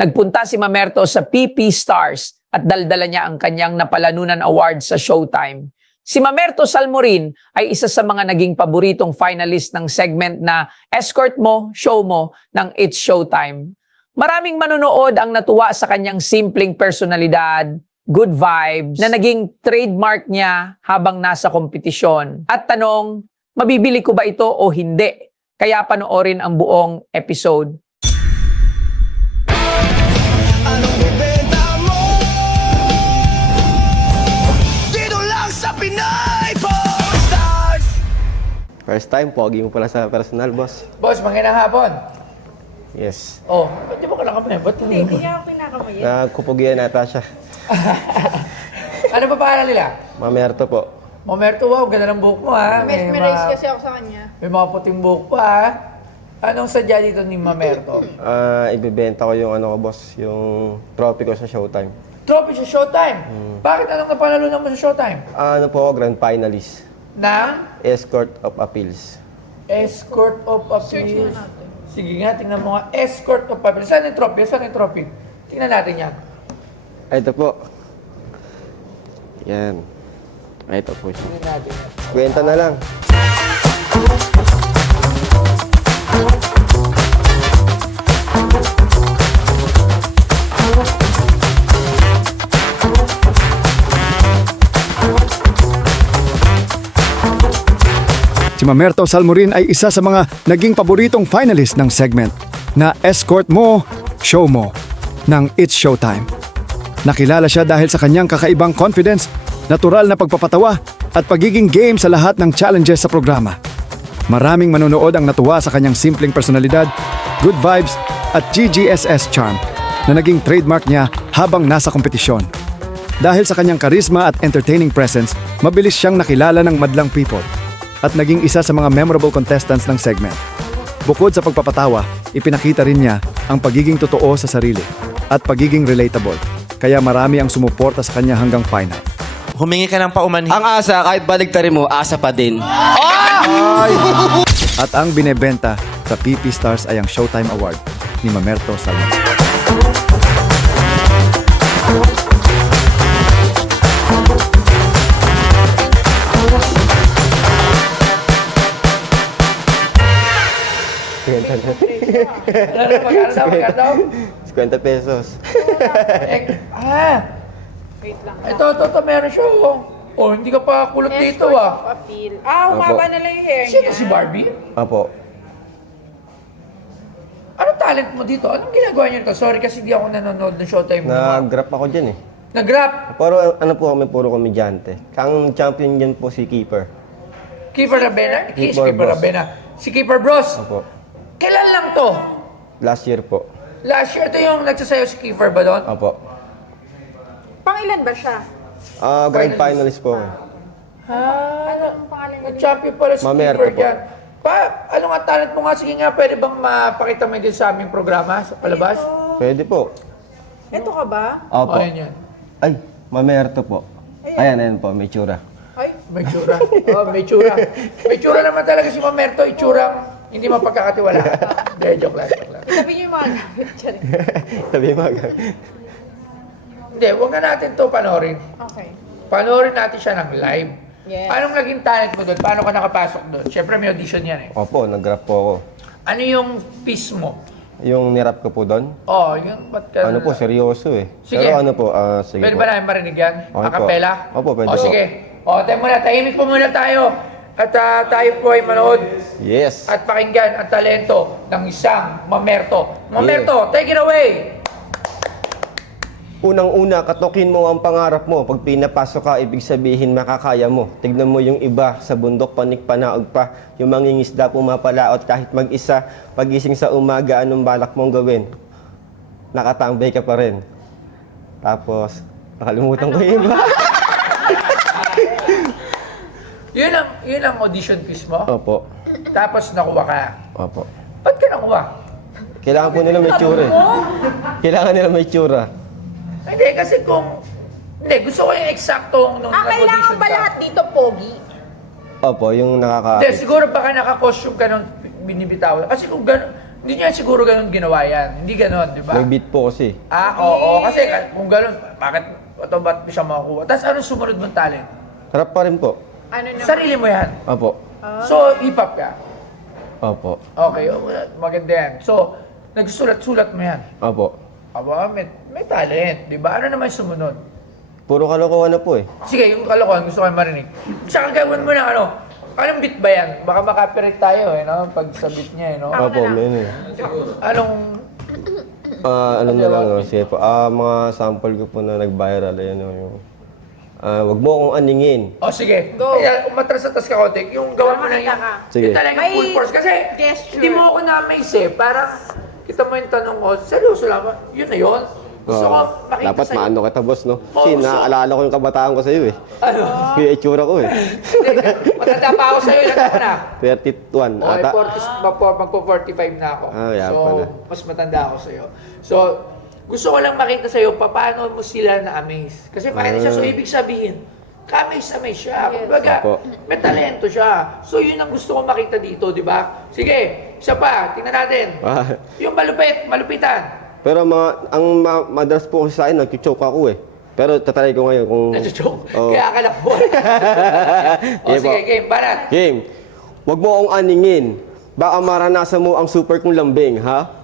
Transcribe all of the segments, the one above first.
Nagpunta si Mamerto sa PP Stars at daldala niya ang kanyang napalanunan award sa Showtime. Si Mamerto Salmorin ay isa sa mga naging paboritong finalist ng segment na Escort Mo, Show Mo ng It's Showtime. Maraming manonood ang natuwa sa kanyang simpleng personalidad, good vibes, na naging trademark niya habang nasa kompetisyon. At tanong, mabibili ko ba ito o hindi? Kaya panoorin ang buong episode. Anong bebenta mo? Dito lang sa Pinay Stars. First time, pogi mo pala sa personal, boss. Boss, magandang hapon. Yes. Oh, ba't di mo ka nakamay? Ba't Hindi niya ako kinakamayin. Nagkupugian ata siya. Ano pa pangalan nila? Mamerto po. Mamerto, wow, ganda ng buhok mo ha. Mesmerize kasi ako sa kanya. May mga puting buhok pa ha. Anong sadya dito ni Mamerto? Ibebenta ko yung ano ko, boss, yung trophy ko sa Showtime. Trophy sa Showtime. Bakit anong napanalunan mo sa Showtime? Ano po ako, grand finalist. Na Escort of Appeals. Escort of Search mo Appeals. natin. Sige nga, tingnan mo nga. Escort of Appeals. Saan yung trophy? Saan yung trophy? Tingnan natin yan. Ito po. Yan. Ito po siya. Tingnan natin yan. Kwenta na lang. Si Mamerto Salmorin ay isa sa mga naging paboritong finalist ng segment na Escort Mo, Show Mo ng It's Showtime. Nakilala siya dahil sa kanyang kakaibang confidence, natural na pagpapatawa at pagiging game sa lahat ng challenges sa programa. Maraming manonood ang natuwa sa kanyang simpleng personalidad, good vibes at GGSS charm na naging trademark niya habang nasa kompetisyon. Dahil sa kanyang charisma at entertaining presence, mabilis siyang nakilala ng madlang people at naging isa sa mga memorable contestants ng segment. Bukod sa pagpapatawa, ipinakita rin niya ang pagiging totoo sa sarili at pagiging relatable. Kaya marami ang sumuporta sa kanya hanggang final. Humingi ka ng paumanhin. Ang asa, kahit baligtarin mo, asa pa din. At ang binebenta sa PP Stars ay ang Showtime Award ni Mamerto Salmorin. Kwenta na. Ano na, magkano? 50 pesos. Wait lang. Ito, meron siya. Oh, hindi ka pa kulot dito Escort ah. of appeal. Humaba na lang yung hair Sino niya. si Barbie? Apo. Anong talent mo dito? Anong ginagawa niyo dito? Sorry kasi di ako nanonood ng Showtime mo. Nag-grab ako dyan eh. Nag-rap. Pero ano po kami, puro komedyante. Ang champion dyan po si Keeper. Keeper Rabena. Keeper Keeper Bros. Rabena. Si Keeper Bros. Apo. Kailan lang to? Last year po. Last year ito yung nagsasayaw si Keeper ba doon? Apo. Pangilan ba siya? Grand finalist po. Anong pangalan niya? Nag-champion pala si Mamerto Keeper po. dyan. Ano nga talent mo nga? Sige nga, pwede bang mapakita mo din sa aming programa sa palabas? Pwede po. Ito ka ba? Opo. Ayan yan. Ay, Mamerto po. Ayan po, may tsura. Ay, May tsura. Oh, may tsura. May tsura naman talaga si Mamerto. Itsurang hindi mapagkakatiwala. Hindi, joke lang. itabi niyo yung mga gamit dyan. Sabi mo Hindi, huwag na natin to panoorin. Okay. Panoorin natin siya ng live. Yes. Anong naging talent mo doon? Paano ka nakapasok doon? Siyempre may audition yan eh. Opo, nag-rap po ako. Ano yung piece mo? Yung nirap ko po doon, Oh, yun, ba't ka... ano po, seryoso eh. Sige. Pero ano po, sige Pwede po. ba namin marinig yan? Okay Acapella? po. Opo, pwede O po. sige. O, tayo muna. Tahimik po muna tayo. At tayo po ay manood Yes. at pakinggan ang talento ng isang Mamerto. Mamerto, take it away! Unang-una, katokin mo ang pangarap mo. Pag pinapasok ka, ibig sabihin makakaya mo. Tignan mo yung iba sa bundok, panik-panaog pa. Yung mangingisda pumapalaot kahit mag-isa. Pagising sa umaga, anong balak mong gawin? Nakatambay ka pa rin. Tapos, nakalimutan ko yung iba. Yun ang audition piece mo? Opo. Tapos nakuha ka. Opo. Ba't ka nakuha? Kailangan po nila may tsura eh. Kailangan nila may tsura. Hindi, kasi kung... Hindi, gusto ko yung eksaktong nung Kailangan nag-audition ba ka. lahat dito pogi? Opo, yung Hindi, siguro baka naka-costume ka nung binibitawan. Kasi kung gano'n, Hindi niya siguro ganun ginawa yan. Hindi ganun, di ba? May beat po kasi. Oo. Kasi kung ganun, ba't mo siya makukuha? Tapos anong sumunod mong talent? Rap pa rin po. Ano naman? Sarili mo yan. Opo. So, hip-hop ka. Opo. Okay, maganda yan. So, nagsulat-sulat mo yan. Opo. Aba, may talent, di ba? Ano naman sumunod? Puro kalokohan na po eh. Sige, yung kalokohan, gusto ko yung marinig. Tsaka gawin mo na ano, anong beat ba yan? Baka makapirate tayo eh, no? Pag sa beat niya eh, no? Opo, may Anong, ano na lang, no? Sige po. Mga sample ko po na nag-viral, ayan yung... wag mo akong aningin. sige. Go. Kaya umatras sa tas ka konti, yung gawa mo na yung, Sige. yung talagang May full force. Kasi, gesture. hindi mo ako na-amaze eh. Parang, kita mo yung tanong ko, seryoso lang ba? Yun na yun? Gusto ko makita Dapat sa'yo. maano kita, boss, no? Oo, Kasi so- naaalala ko yung kabataan ko sa'yo eh. Ano? Yung itsura ko eh. Matanda pa ako sa'yo, ilan ako na? 31 Okay, ata. magpo-45 na ako. Yan So, pala. mas matanda ako sa'yo. So, gusto ko lang makita sa'yo, paano mo sila na-amaze. Kasi makita siya, so ibig sabihin, ka-amaze siya. Kumbaga, Opo. may talento siya. So, yun ang gusto ko makita dito, di ba? Sige, isa pa, tingnan natin. Yung malupitan. Pero madalas po kasi sa akin, nag-choke ako eh. Pero tatry ko ngayon kung... Nag-joke. Oo. Kaya akala ko. Sige sige, po. game, barat. Game, wag mo akong aningin. Baka maranasan mo ang super kong lambing, ha?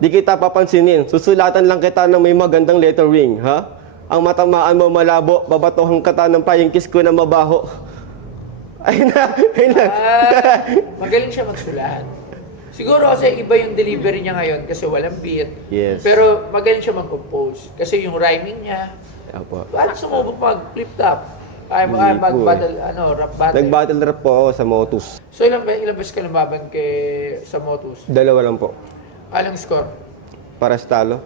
Di kita papansinin. Susulatan lang kita ng may magandang lettering, ha? Ang matamaan mo malabo, babatohan kita ng paying kiss ko na mabaho. Ayun na. Magaling siya magsulat. Siguro kasi iba yung delivery niya ngayon kasi walang beat. Yes. Pero magaling siya mag-compose. Kasi yung rhyming niya, Apo. bakit sumubok mag-flip top? Ay, Hindi po mag-battle, rap battle. Nag-battle rap po ako sa Motus. So ilang beses ka lumaban sa Motus? 2 lang po. Anong score? Para sa talo.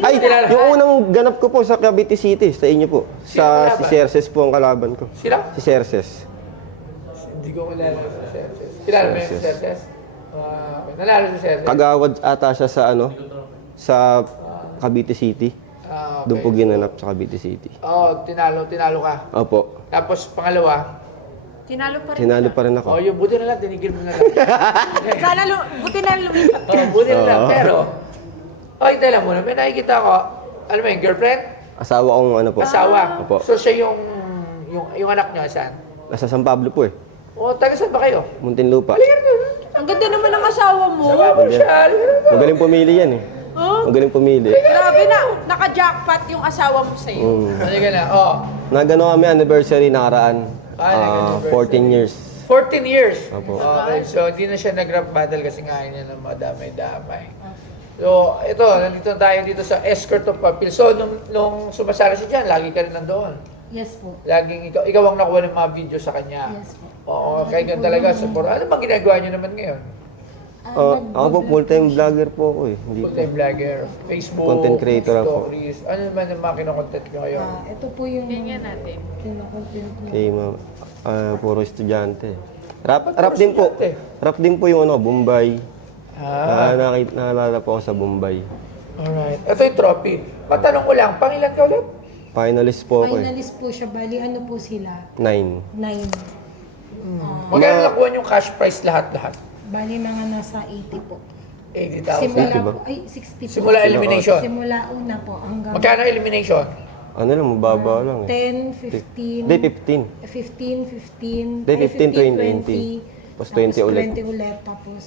Ay, yung unang ganap ko po sa Cavite City, sa inyo po. Sino Si kalaban? Cerces po ang kalaban ko. Sila? Si Cerces. Hindi ko kilala si Cerces. Kilala mo yung Cerces. Cerces? Okay. Nalalo si Cerces? Kagawad ata siya sa sa Cavite City. Okay. Doon po ginanap sa Cavite City. Tinalo ka. Opo. Tapos pangalawa, Tinalo pa rin. Sinalo pa rin ako. yung buti na lang, tinigil mo na lang. Sana buti na lumipat ka. Buti na lang, pero, teka lang muna, may nakikita ko, ano ba yung girlfriend? Asawa kong po. Asawa. Opo. So siya yung anak niya, saan? Nasa San Pablo po eh. Taga saan ba kayo? Muntinlupa. Ang ganda naman ng asawa mo. Sa Pablo siya. Magaling pumili yan eh. Magaling pumili. Grabe na, naka-jackpot yung asawa mo sa'yo. Halika na, Nagano kami anniversary nakaraan. nag-anniversary. 14 years. 14 years. Opo. Okay, so hindi na siya nag-rap battle kasi nga niya ng madamay-damay. So, ito, nandito tayo dito sa Escort of Papil. So, nung sumasala siya dyan, lagi ka rin nandoon. Yes po. Laging ikaw ang nakuha ng mga video sa kanya. Yes po. Oo, kaya ganun talaga. Support. Ano bang ginagawa niyo naman ngayon? Ako po full-time vlogger po ako eh. Hindi po. Full-time vlogger, Facebook, Content creator ako. stories. Ano naman ang mga kinokontent niyo ngayon? Ito po yung Tingnan natin. kinokontent ko. Kay puro estudyante. Rap din po. estudyante? Rap din po yung Bombay. Naalala po ako sa Bombay. Alright. Ito yung trophy. Patanong ko lang, pangilan ka ulit? Finalist po ako eh. Finalist po siya. Bali, ano po sila? 9. 9. Magkano nakuha yung cash prize lahat-lahat? Bali, mga nasa 80 po. 80,000. Simula ba? po, ay 60 po. Simula elimination. Simula una po hanggang Magkano elimination? Ano lang, mababa lang eh. 10, 15, Hindi, 15. 15, 15, Hindi, ay, 15, 20. Tapos 20 ulit. 20 ulit. Tapos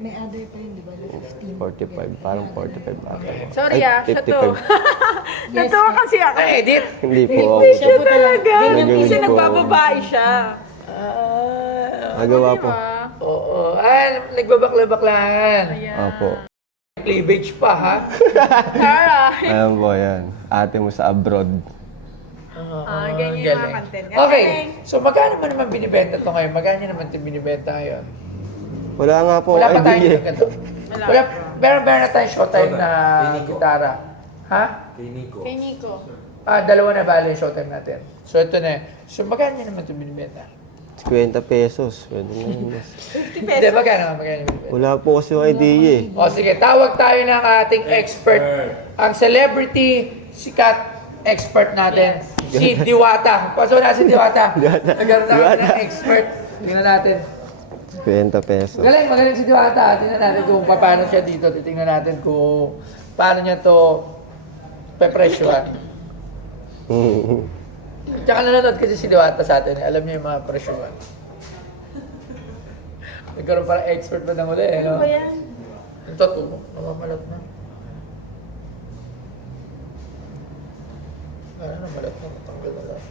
may other pa yun, di ba? 15. 45. Parang 45 ata. Sorry Ay, sa to. 55. Natuwa kasi ako. Na-edit? Hindi po ako. Siya po talaga. Ganyan Kasi po. nagbababae siya. Nagawa po. Oo. Nagbabakla-baklahan. Opo. Cleavage pa, ha? Tara. Ayan po, yan. Ate mo sa abroad. Ganyan yung mga content. Okay. So, magkano mo naman binibenta to ngayon? Magkano naman ito binibenta ngayon? Wala nga po Wala pa tayo idea. ng ganito. Wala. Meron na tayong showtime na gitara. Ha? Kay Nico. Dalawa na bali yung showtime natin. So, ito na. So, magkano naman ito binibenta? 50 pesos. Pwede na yun. Hindi, magkano binibenta? Wala po kasi yung idea eh. O sige, tawag tayo ng ating expert. Ang celebrity, sikat expert natin, si Diwata. Paso na si Diwata. Nagkaroon natin ng expert. Tingnan natin. 50 pesos. Magaling si Diwata. Tingnan natin kung paano siya dito. Titingnan natin kung paano niya to pepresyohan. Tsaka nanonood kasi si Diwata sa atin. Alam niya yung mga presyohan. Nagkaroon parang expert pa ng uli eh, no? Ano yan? Yung tattoo mo, namamalat na. Ano, namalat na. Matanggal na lang.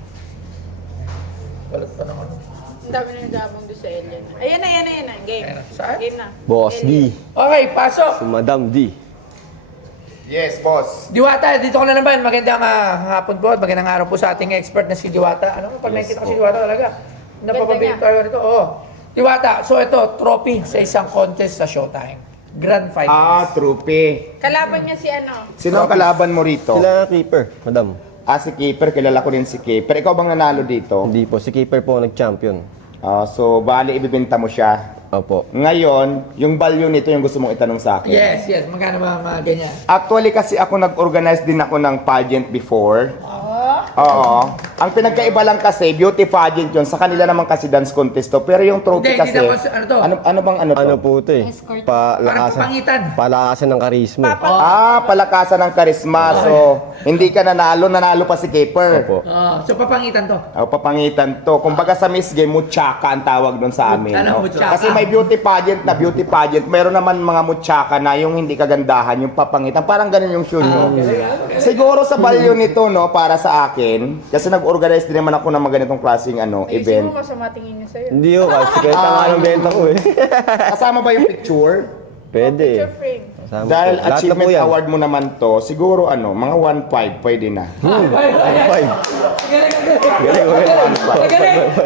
Balat pa ng ano. Ang dami na nagabang doon sa alien. Ayan na. Game. Ayan na. Saan? Game na. Boss D. Okay, pasok! Si Madam D. Yes, boss. Diwata, dito ko na naman. Magandang hapon po at magandang araw po sa ating expert na si Diwata. Ano mo, pag nakikita ko si Diwata talaga, napapabilib niya. tayo nito. Oo. Diwata, so ito, trophy sa isang contest sa Showtime. Grand Finals. Trupe. Kalaban niya si ano? Sino ang kalaban mo rito? Sila keeper, Madam. Si Keeper. Kilala ko rin si Keeper. Ikaw bang nanalo dito? Hindi po, si keeper po nag-champion. So, bali, ibibenta mo siya. Opo. Ngayon, yung value nito yung gusto mong itanong sa akin. Yes. Magkano ba mga ganyan? Actually, kasi ako nag-organize din ako ng pageant before. Oo. Ang pinagkaiba lang kasi, beauty pageant yun. Sa kanila naman kasi dance contest to. Pero yung trophy Hindi, kasi... tapos ano to? Ano bang ano to? Ano po ito eh? Escort. Parang kapangitan. Palakasan ng karisma. Palakasan ng karisma. So, hindi ka nanalo pa si Keeper. Opo. So papangitan to. Papangitan to. Kumbaga sa Miss Game, mutsaka ang tawag doon sa amin. Ano, no? mutsaka? Kasi may beauty pageant na beauty pageant. Meron naman mga mutsaka na yung hindi kagandahan, yung papangitan. Parang ganun yung show nyo. Siguro sa value nito, no, para sa akin, kasi nag-organize din naman ako ng mga ganitong klaseng Ayusin event. mo masama tingin niya sa'yo. Hindi ko, kasi kaya nga ng benta ko eh. Kasama ba yung picture? Pwede eh. Picture frame. Kasama Dahil po. Lahat na po achievement yan. award mo naman to, siguro mga 1.5 pwede na. Fine. Galing!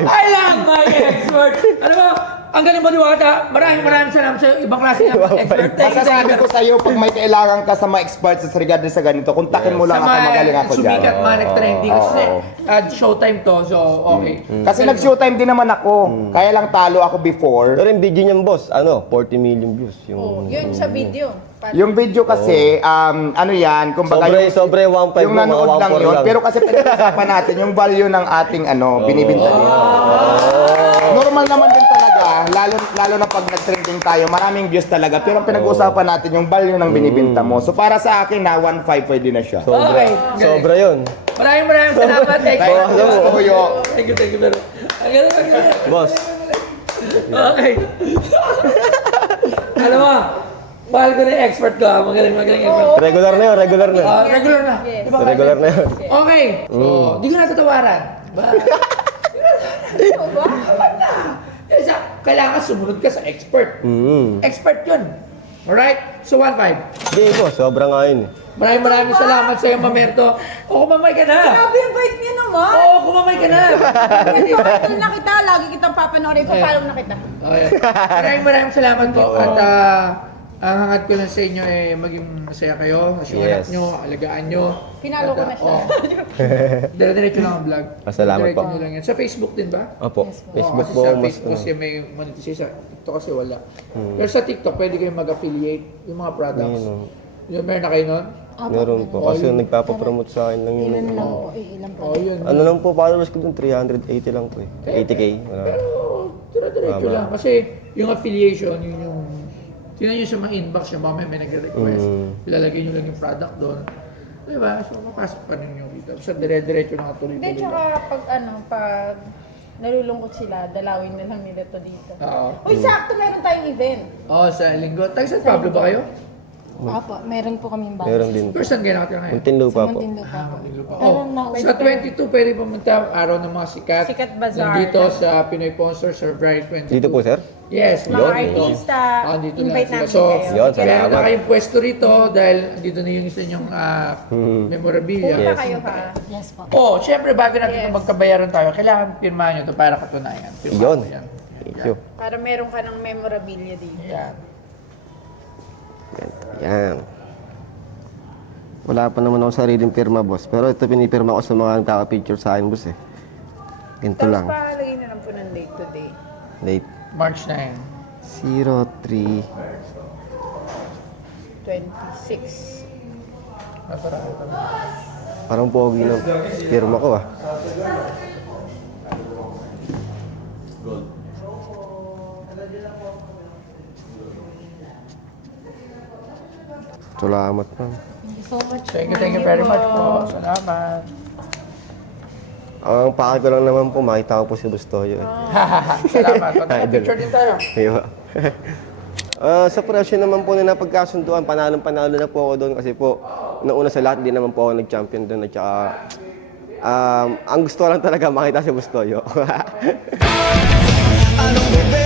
I love my expert! Ano mo? Ang galing mo, Diwata. Maraming salamat sa ibang klase ng mga expert. Thank you, Masasabi ko sa iyo, pag may kailangan ka sa mga experts sa regarding sa ganito, kontakin mo lang ako, magaling ako dyan. Sumikat, mga nag-trending. Kasi Oo. showtime to, so okay. Kasi nag-showtime din naman ako. Kaya lang talo ako before. Pero yung video niyang boss, 40 million views. Oh, yun sa video. Yung video kasi, ano yan, kumbaga Sobre 1.5 yung mo, nanood mga lang 1.4 yun. lang. Pero kasi pinag-usapan natin yung value ng ating binibinta dito. Normal naman din talaga, lalo na pag nag-trending tayo, maraming views talaga. Pero ang pinag-usapan natin yung value ng binibinta mo. So para sa akin, 1.5 pwede na siya. Okay. Sobra yun. Maraming salamat, expert. Tuyo. Thank you very much. Ang galing. Boss, Okay. Alam mo, mahal ko na yung expert ko. Magaling expert. regular na yun, regular na. Regular na. Di ba? Regular na yun. Okay. So, di ko natatawaran. Ba? Kasi kailangan sumunod ka sa expert. Expert yun. Alright? So, 1.5. Hindi po, sobra nga yun eh. Maraming salamat sa iyo, Mamerto. O, kumamay ka na. Grabe yung bait niya naman. Oo, kumamay ka na. Ito na kita, lagi kitang papanoorin. Papalong na kita. Okay. Maraming salamat po. At ang hangat ko lang sa inyo maging masaya kayo. Kasi yung anak Yes. nyo, alagaan nyo. Pinalo ko na siya. Dire-diretso lang ang vlog. Salamat Dire-diretso po. nyo lang yan. Sa Facebook din ba? Opo, Facebook kasi po. sa Mas, Facebook kasi may monetization. Sa TikTok kasi wala. Pero sa TikTok, pwede kayong mag-affiliate yung mga products. Yung meron na kayo nun? meron po. Kasi nagpapapromote sa akin lang yun. Ilan lang po, ilan po. Oh, yun. Ano lang po, followers ko dun, 380 lang po eh. 80k. Wala. Pero, dire-diretso lang. Kasi yung affiliation, yun yung... Tingnan nyo sa mga inbox nyo, mamaya may nagre-request. Ilalagay nyo lang yung product doon. Diba? So, mapasok pa ninyo dito. So, dire-diretso na tuloy-tuloy Hindi, tsaka pag nalulungkot sila, dalawin na lang nila to dito. Oo. Uy, sakto meron tayong event. Oo, sa linggo. Taga San Pablo ba kayo? Apo, meron po kaming bago. Meron din po. Pero saan kayo nakatira ngayon? Muntinlupa Sa po. Muntinlupa po. Oh, Pero sa 22, pwede pumunta araw ng mga sikat. Sikat Bazaar. Nandito sa Pinoy Sponsors or Bright 22. Dito po, sir? Yes. Mga yun. artista, Dito invite lang namin sila. So, kayo. Yun, meron na salamat. kayong pwesto rito dahil dito na yung isa nyong memorabilia. Punta kayo ha. yes po. Oh, syempre bago natin Yes. magkabayaran tayo, kailangan pirmahan nyo ito para katunayan. Pirmahan Yun. mo yan. Thank you. Para meron ka ng memorabilia dito. Yan. Yan. Wala pa naman ako sariling pirma, boss. Pero ito pinipirma ko sa mga nagkaka-picture sa akin, boss eh. Ganito Tapos lang. palagay na lang po ng date to day. Late. March 9. 03. 26. Parang pogi ng pirma ko ah. Salamat, ma'am. Thank you so much. Thank you very much po. Salamat. Ang pakay ko lang naman po, makita ko po si Bustoyo. Salamat. Picture din tayo. Diba? Sa presyo naman po na napagkasunduan, panalo na po ako doon kasi po, nauna sa lahat, hindi naman po ako nag-champion doon. At saka, ang gusto lang talaga makita si Bustoyo. Anong bebe